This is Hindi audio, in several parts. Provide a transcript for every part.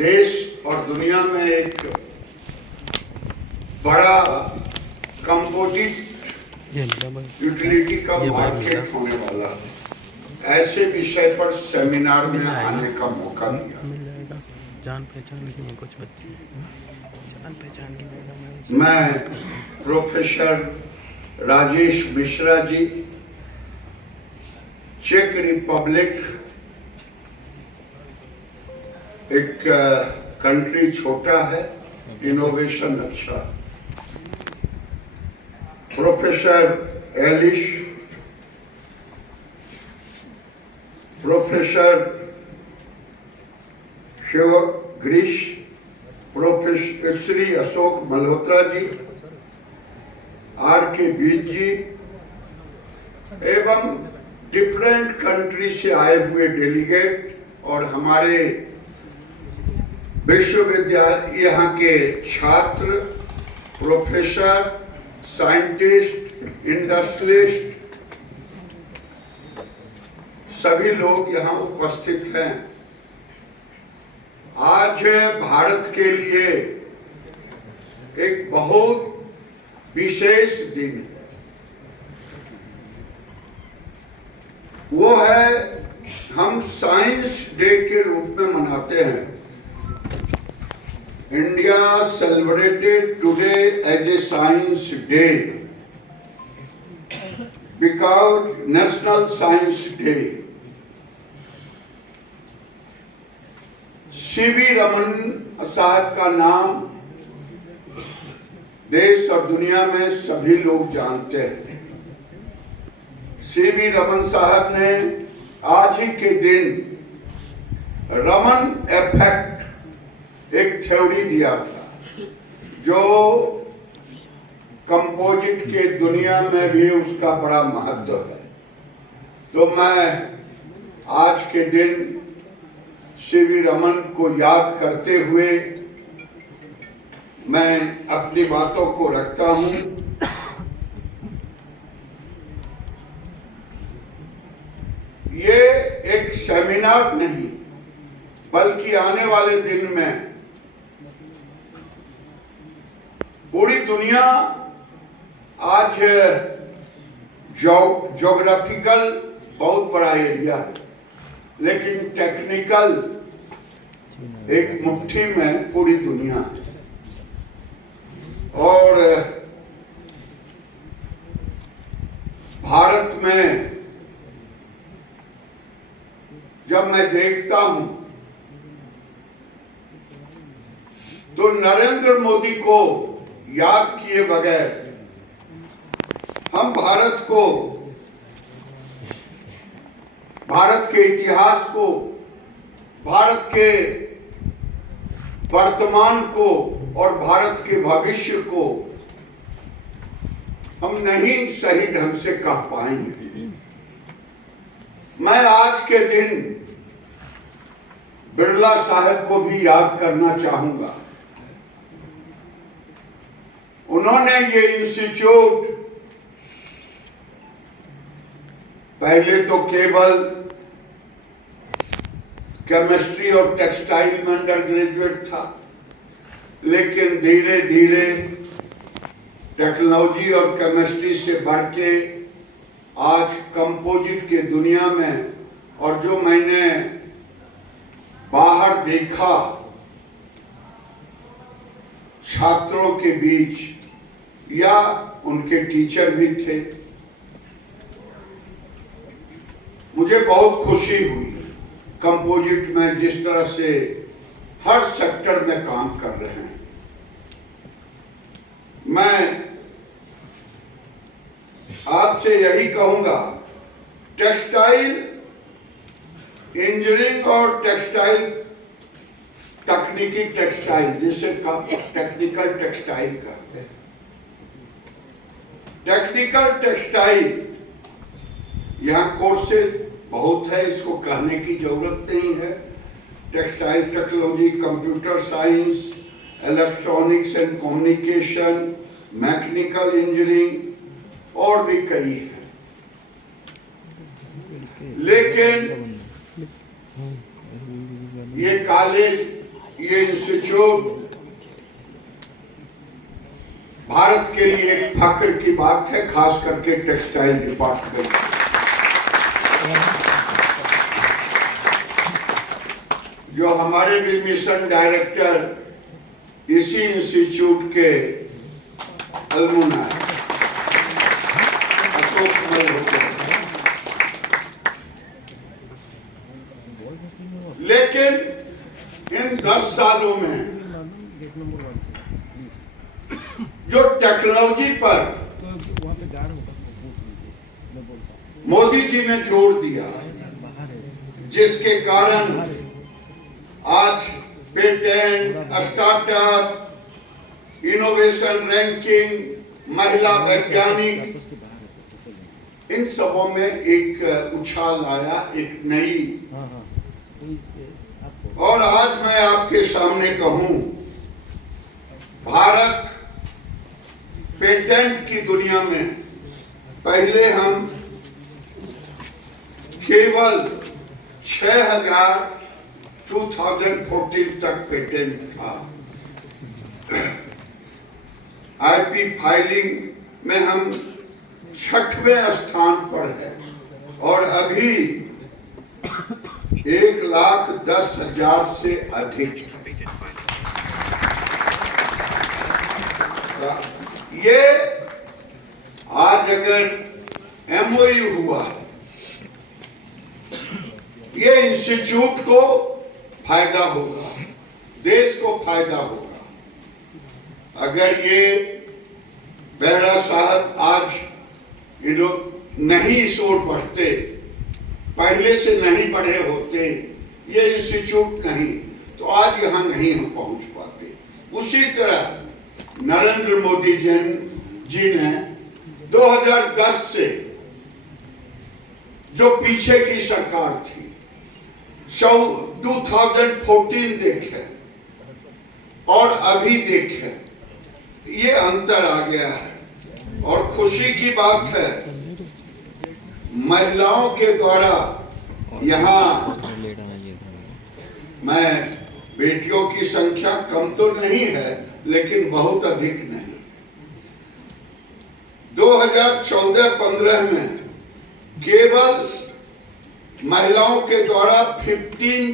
देश और दुनिया में एक बड़ा कंपोजिट यूटिलिटी का मार्केट होने वाला है। ऐसे विषय पर सेमिनार में आने का मौका दिया। जान पहचान की कुछ बच्चे जान पहचान की मैं प्रोफेसर राजेश मिश्रा जी, चेक रिपब्लिक, एक कंट्री छोटा है, इनोवेशन अच्छा। प्रोफेसर एलिश, professor Shiv Girish, professor Shri Ashok Malhotra ji, R K बीज जी एवं डिफरेंट कंट्री से आए हुए डेलीगेट और हमारे विश्वविद्यालय यहाँ के छात्र, प्रोफेसर, साइंटिस्ट, इंडस्ट्रियलिस्ट, सभी लोग यहाँ उपस्थित हैं। आज भारत के लिए एक बहुत विशेष दिन है। वो है, हम साइंस डे के रूप में मनाते हैं। India celebrated today as a science day because national science day. C V Raman साहब का नाम देश और दुनिया में सभी लोग जानते हैं। सीवी रमन साहब ने आज ही के दिन रमन इफेक्ट एक थ्योरी दिया था, जो कंपोजिट के दुनिया में भी उसका बड़ा महत्व है। तो मैं आज के दिन सीवी रमन को याद करते हुए मैं अपनी बातों को रखता हूं। ये एक सेमिनार नहीं, बल्कि आने वाले दिन में पूरी दुनिया आज ज्योग्राफिकल बहुत बड़ा एरिया है, लेकिन टेक्निकल एक मुट्ठी में पूरी दुनिया है। और भारत में जब मैं देखता हूं तो नरेंद्र मोदी को याद किए बगैर हम भारत को, भारत के इतिहास को, भारत के वर्तमान को और भारत के भविष्य को हम नहीं सही ढंग से कह पाएंगे। मैं आज के दिन बिरला साहब को भी याद करना चाहूंगा। उन्होंने ये इंस्टीट्यूट पहले तो केवल केमिस्ट्री और टेक्सटाइल में अंडर ग्रेजुएट था, लेकिन धीरे धीरे टेक्नोलॉजी और केमिस्ट्री से बढ़ के आज कंपोजिट के दुनिया में, और जो मैंने बाहर देखा छात्रों के बीच या उनके टीचर भी थे, मुझे बहुत खुशी हुई। कंपोजिट में जिस तरह से हर सेक्टर में काम कर रहे हैं, मैं आपसे यही कहूंगा, टेक्सटाइल इंजीनियरिंग और टेक्सटाइल, तकनीकी टेक्सटाइल जिसे टेक्निकल टेक्सटाइल कहते हैं, टेक्निकल टेक्सटाइल यहाँ कोर्सेज बहुत है, इसको कहने की जरूरत नहीं है। Textile technology, computer science, electronics and communication, mechanical engineering और भी कई है। लेकिन ये कॉलेज ये इंस्टीट्यूट भारत के लिए एक फख्र की बात है, खास करके टेक्सटाइल डिपार्टमेंट। जो हमारे भी मिशन डायरेक्टर इसी इंस्टीट्यूट के अलमुना है, अशोक मल्होत्रा। लेकिन इन 10 सालों में जो टेक्नोलॉजी पर मोदी जी ने जोर दिया, जिसके कारण आज पेटेंट, स्टार्टअप, इनोवेशन रैंकिंग, महिला वैज्ञानिक, इन सबों में एक उछाल आया, एक नई। और आज मैं आपके सामने कहूं, भारत पेटेंट की दुनिया में पहले हम केवल 2014 तक पेटेंट था। आईपी फाइलिंग में हम 6वें स्थान पर है और अभी 1,10,000 से अधिक है। ये आज अगर एमओयू हुआ है, ये इंस्टीट्यूट को फायदा होगा, देश को फायदा होगा। अगर ये बेहरा साहब आज नहीं इस ओर बढ़ते, पहले से नहीं बढ़े होते, ये इंस्टीट्यूट नहीं, तो आज यहां नहीं हम पहुंच पाते। उसी तरह नरेंद्र मोदी जी ने 2010 से जो पीछे की सरकार थी, 2014 देखे और अभी देखे, ये अंतर आ गया है। और खुशी की बात है, महिलाओं के द्वारा यहाँ, मैं बेटियों की संख्या कम तो नहीं है, लेकिन बहुत अधिक नहीं। 2014-15 में केवल महिलाओं के द्वारा 15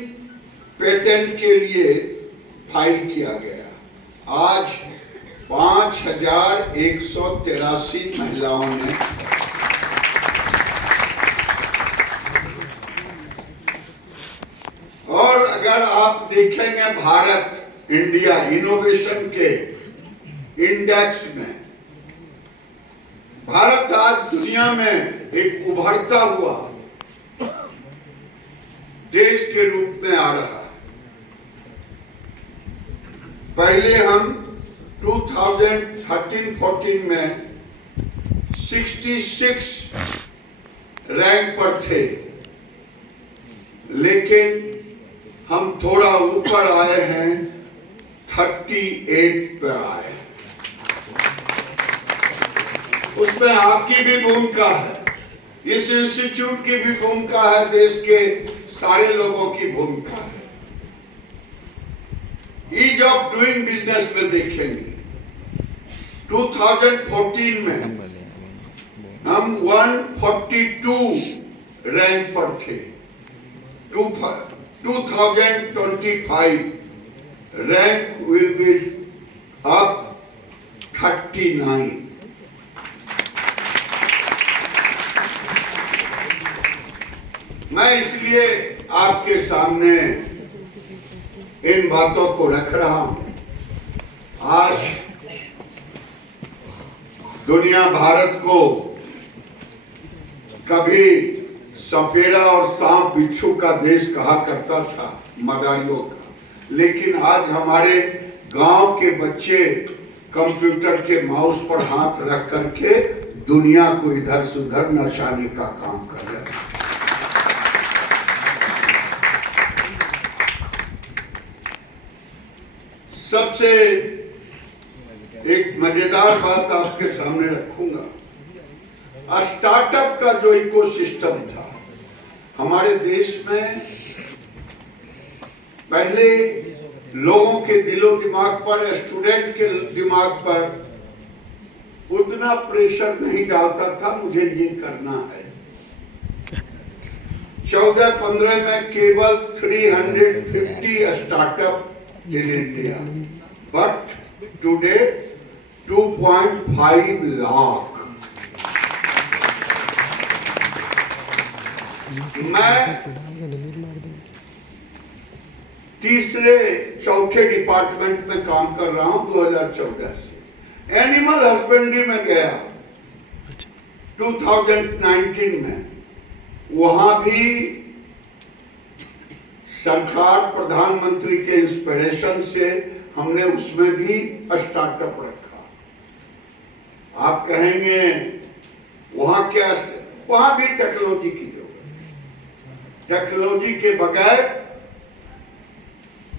पेटेंट के लिए फाइल किया गया। आज 5,183 महिलाओं ने और अगर आप देखेंगे भारत इंडिया इनोवेशन के इंडेक्स में, भारत आज दुनिया में एक उभरता हुआ देश के रूप में आ रहा है। पहले हम 2013-14 में 66 रैंक पर थे, लेकिन हम थोड़ा ऊपर आए हैं, 38 पर आए। उसमें आपकी भी भूमिका है, इस इंस्टीट्यूट की भी भूमिका है, देश के सारे लोगों की भूमिका है। ईज ऑफ डूइंग बिजनेस में देखेंगे, 2014 में हम 142 रैंक पर थे। 2025 रैंक विल बी अप 39। मैं इसलिए आपके सामने इन बातों को रख रहा हूं। आज दुनिया भारत को कभी सपेरा और सांप बिच्छू का देश कहा करता था, मदारियों का, लेकिन आज हमारे गांव के बच्चे कंप्यूटर के माउस पर हाथ रख करके दुनिया को इधर से उधर नचाने का काम कर रहे हैं। सबसे एक मजेदार बात आपके सामने रखूंगा। स्टार्टअप का जो इकोसिस्टम था हमारे देश में, पहले लोगों के दिलो दिमाग पर, स्टूडेंट के दिमाग पर उतना प्रेशर नहीं डालता था मुझे ये करना है। 14-15 में केवल 350 startup in India, but today 2.5 lakh. मैं तीसरे चौथे डिपार्टमेंट में काम कर रहा हूं 2014 से। एनिमल हस्बेंड्री में गया 2019 में, वहां भी सरकार प्रधानमंत्री के इंस्पिरेशन से हमने उसमें भी स्टार्टअप रखा। आप कहेंगे वहां क्या, वहां भी टेक्नोलॉजी की जरूरत है। टेक्नोलॉजी के बगैर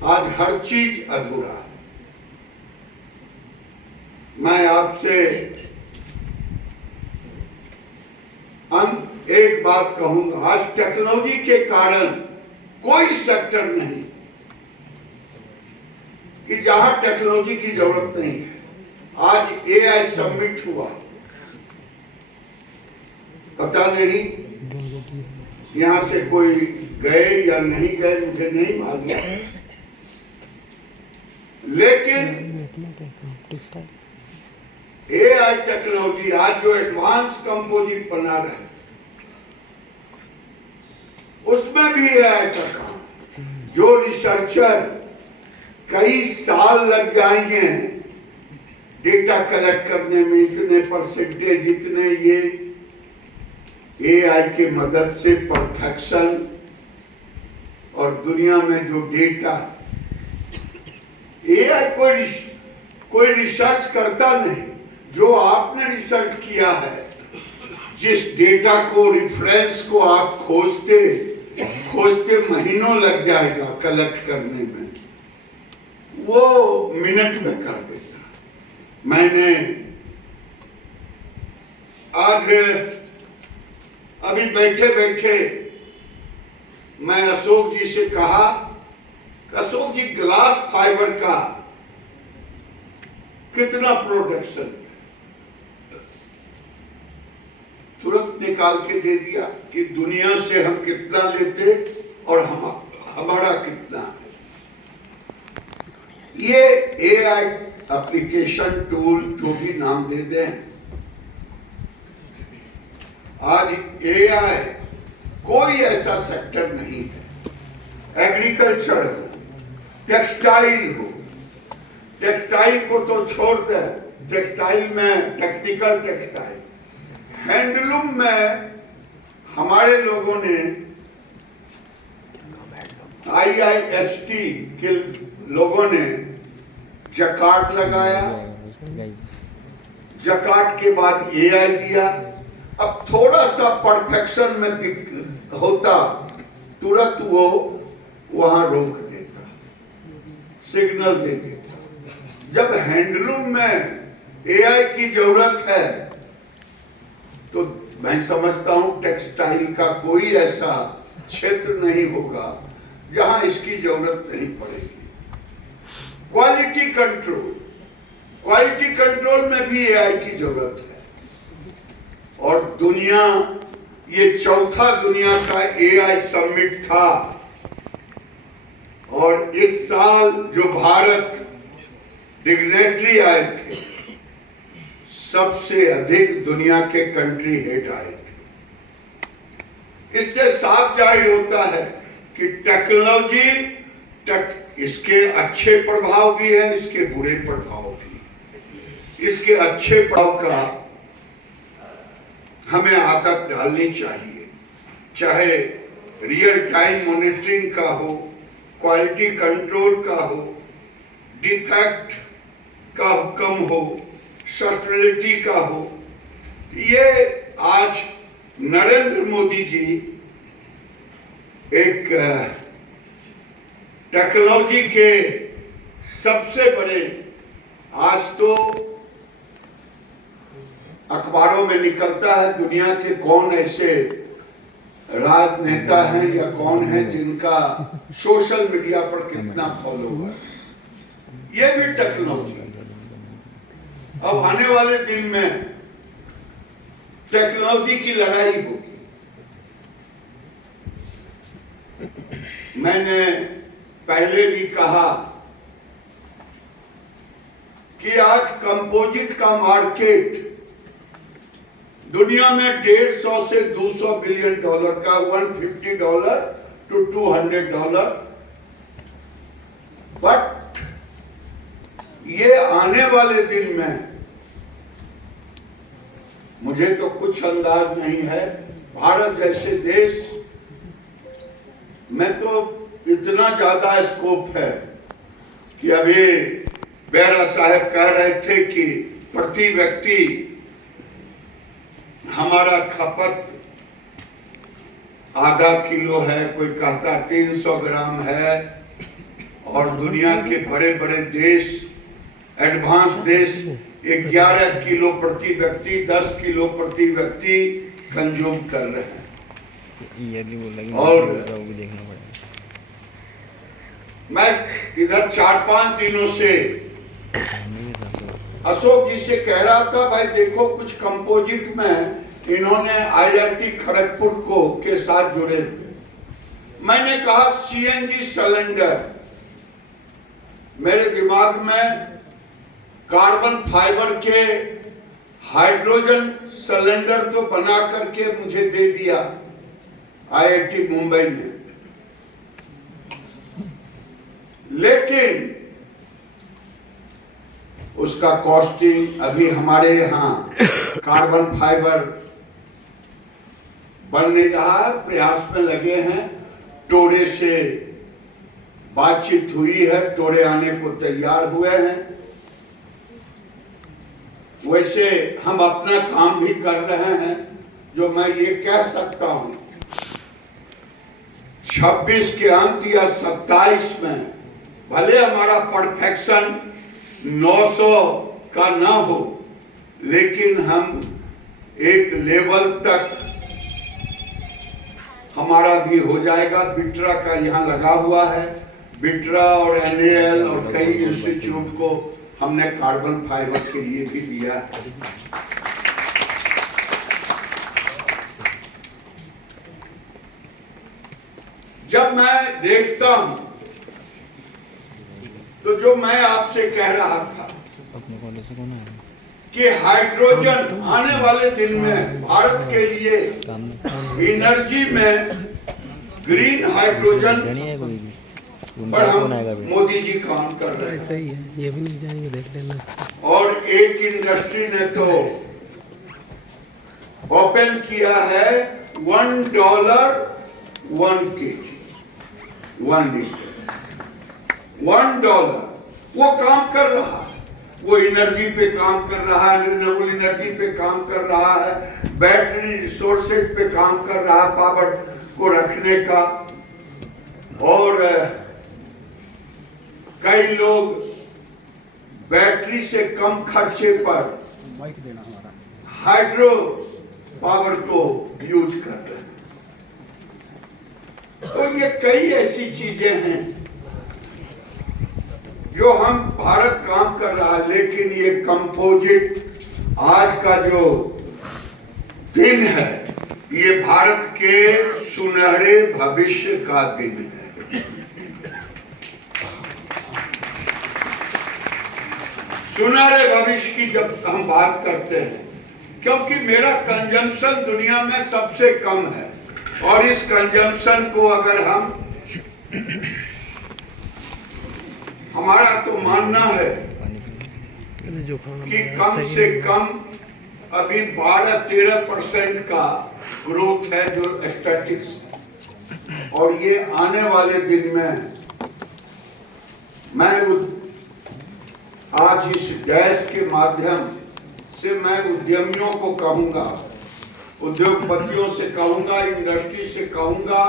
आज हर चीज अधूरा है। मैं आपसे एक बात कहूंगा, आज टेक्नोलॉजी के कारण कोई सेक्टर नहीं कि जहां टेक्नोलॉजी की जरूरत नहीं है। आज एआई समिट हुआ, पता नहीं यहां से कोई गए या नहीं गए मुझे नहीं मालूम, लेकिन एआई टेक्नोलॉजी आज जो एडवांस कंपोजिट बना रहे उसमें भी एआई का काम। जो रिसर्चर कई साल लग जाएंगे डेटा कलेक्ट करने में, इतने परसेंटेज, जितने ये एआई के मदद से परफेक्शन, और दुनिया में जो डेटा, एआई कोई रिसर्च करता नहीं। जो आपने रिसर्च किया है, जिस डेटा को, रेफरेंस को आप खोजते महीनों लग जाएगा कलेक्ट करने में, वो मिनट में कर देता। मैंने आज अभी बैठे बैठे मैं अशोक जी से कहा, अशोक जी ग्लास फाइबर का कितना प्रोडक्शन, तुरंत निकाल के दे दिया कि दुनिया से हम कितना लेते और हमारा कितना है। ये एआई एप्लीकेशन टूल जो भी नाम दे दें, आज एआई कोई ऐसा सेक्टर नहीं है, एग्रीकल्चर हो, टेक्सटाइल हो, टेक्सटाइल को तो छोड़ दे, टेक्सटाइल में टेक्निकल टेक्सटाइल, हैंडलूम में हमारे लोगों ने आईआईएसटी के लोगों ने जकार्ड लगाया, जकार्ड के बाद एआई दिया। अब थोड़ा सा परफेक्शन में होता, तुरंत वो वहां रोक देता, सिग्नल दे देता। जब हैंडलूम में एआई की जरूरत है तो मैं समझता हूं टेक्सटाइल का कोई ऐसा क्षेत्र नहीं होगा जहां इसकी जरूरत नहीं पड़ेगी। क्वालिटी कंट्रोल में भी एआई की जरूरत है। और दुनिया, ये चौथा दुनिया का एआई समिट था, और इस साल जो भारत डिग्नेटरी आए थे, सबसे अधिक दुनिया के कंट्री हेड आए थे। इससे साफ जाहिर होता है कि टेक्नोलॉजी इसके अच्छे प्रभाव भी है, इसके बुरे प्रभाव भी। इसके अच्छे प्रभाव का हमें आदत डालनी चाहिए, चाहे रियल टाइम मॉनिटरिंग का हो, क्वालिटी कंट्रोल का हो, डिफेक्ट का कम हो, सस्टेनेबिलिटी का हो। ये आज नरेंद्र मोदी जी एक टेक्नोलॉजी के सबसे बड़े, आज तो अखबारों में निकलता है दुनिया के कौन ऐसे राजनेता हैं या कौन है जिनका सोशल मीडिया पर कितना फॉलोवर। ये भी टेक्नोलॉजी। अब आने वाले दिन में टेक्नोलॉजी की लड़ाई होगी। मैंने पहले भी कहा कि आज कंपोजिट का मार्केट दुनिया में $150 से $200 बिलियन का, $150 to $200। बट ये आने वाले दिन में मुझे तो कुछ अंदाज नहीं है। भारत जैसे देश में तो इतना ज्यादा स्कोप है कि अभी बेहरा साहब कह रहे थे कि प्रति व्यक्ति हमारा खपत आधा किलो है, कोई कहता 300 ग्राम है, और दुनिया के बड़े बड़े देश, एडवांस देश 11 किलो प्रति व्यक्ति, 10 किलो प्रति व्यक्ति कंज्यूम कर रहे हैं। ये भी बोलेंगे और वो भी देखना पड़ेगा। मैं इधर 4-5 दिनों से अशोक जी से कह रहा था, भाई देखो कुछ कंपोजिट में इन्होंने IIT खड़गपुर को के साथ जुड़े हुए। मैंने कहा CNG सिलेंडर, मेरे दिमाग में कार्बन फाइबर के हाइड्रोजन सिलेंडर तो बना करके मुझे दे दिया IIT मुंबई ने, लेकिन उसका कॉस्टिंग अभी हमारे यहाँ कार्बन फाइबर बन नहीं रहा है, प्रयास में लगे हैं। टोरे से बातचीत हुई है, टोरे आने को तैयार हुए हैं। वैसे हम अपना काम भी कर रहे हैं। जो मैं ये कह सकता हूं 26 के अंत या 27 में भले हमारा परफेक्शन 900 का ना हो, लेकिन हम एक लेवल तक हमारा भी हो जाएगा। बिट्रा का यहाँ लगा हुआ है, बिट्रा और NAL और कई इंस्टीट्यूट को हमने कार्बन फाइबर के लिए भी दिया है। जब मैं देखता हूं तो जो मैं आपसे कह रहा था अपने कॉलेज से कौन आया कि हाइड्रोजन आने वाले दिन में भारत के लिए एनर्जी में ग्रीन हाइड्रोजन पर हम मोदी जी काम कर रहे हैं। सही है, ये भी नहीं जाएंगे, देख लेना। और एक इंडस्ट्री ने तो ओपन किया है $1 1 kg 1 लीटर $1। वो काम कर रहा है, वो एनर्जी पे काम कर रहा है, रिन्यूएबल एनर्जी पे काम कर रहा है, बैटरी रिसोर्सेज पे काम कर रहा है, पावर को रखने का। और कई लोग बैटरी से कम खर्चे पर हाइड्रो पावर को यूज कर रहे हैं। तो ये कई ऐसी चीजें हैं जो हम भारत काम कर रहा है। लेकिन ये कंपोजिट आज का जो दिन है, ये भारत के सुनहरे भविष्य का दिन है। सुनहरे भविष्य की जब हम बात करते हैं, क्योंकि मेरा कंजम्पशन दुनिया में सबसे कम है, और इस कंजम्पशन को अगर हमारा तो मानना है कि कम से कम अभी 12-13% का ग्रोथ है जो स्टैटिक्स है। और ये आने वाले दिन में मैं आज इस डैश के माध्यम से मैं उद्यमियों को कहूंगा, उद्योगपतियों से कहूंगा, इंडस्ट्री से कहूंगा,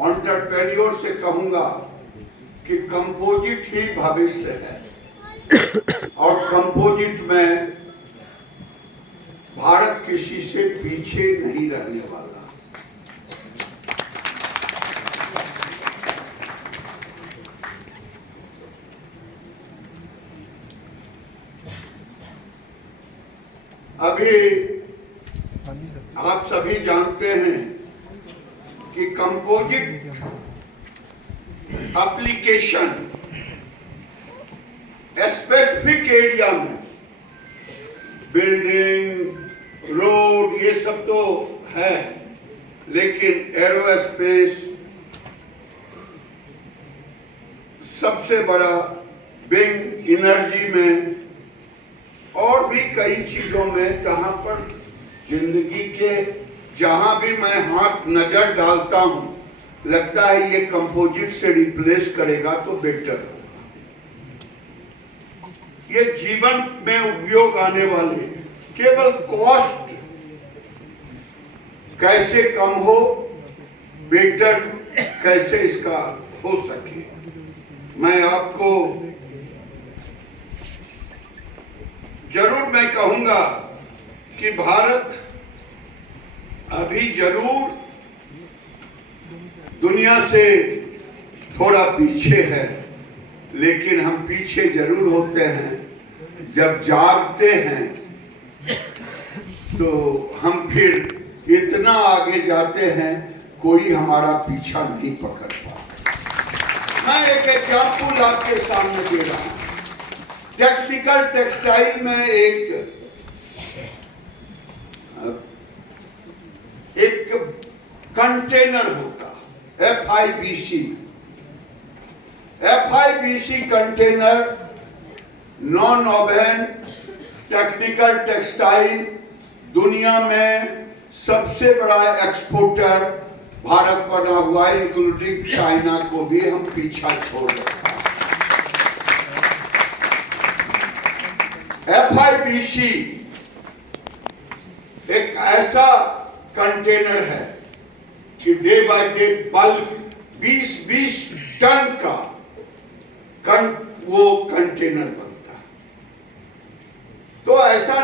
एंटरप्रेन्योर से कहूंगा कि कंपोजिट ही भविष्य है। और कंपोजिट में भारत किसी से पीछे नहीं रहने वाला। अभी आप सभी जानते हैं कि कंपोजिट एप्लीकेशन स्पेसिफिक एरिया में बिल्डिंग, रोड, ये सब तो है, लेकिन एरोस्पेस सबसे बड़ा, विंड एनर्जी में और भी कई चीजों में जहां पर जिंदगी के जहां भी मैं हाथ नजर डालता हूं लगता है ये कंपोजिट से रिप्लेस करेगा तो बेटर होगा। ये जीवन में उपयोग आने वाले, केवल कॉस्ट कैसे कम हो, बेटर कैसे इसका हो सके। मैं आपको जरूर मैं कहूंगा कि भारत अभी जरूर दुनिया से थोड़ा पीछे है, लेकिन हम पीछे जरूर होते हैं। जब जागते हैं तो हम फिर इतना आगे जाते हैं कोई हमारा पीछा नहीं पकड़ पाता। मैं एक एग्जाम्पल आपके सामने दे रहा हूं। टेक्निकल टेक्सटाइल में एक कंटेनर होता, FIBC container, non oven technical textile दुनिया में सबसे बड़ा एक्सपोर्टर भारत बना हुआ, इंक्लूडिंग चाइना को भी हम पीछा छोड़ रखा है। FIBC एक ऐसा कंटेनर है कि day by day bulk 20-20 ton का वो कंटेनर बनता है। तो ऐसा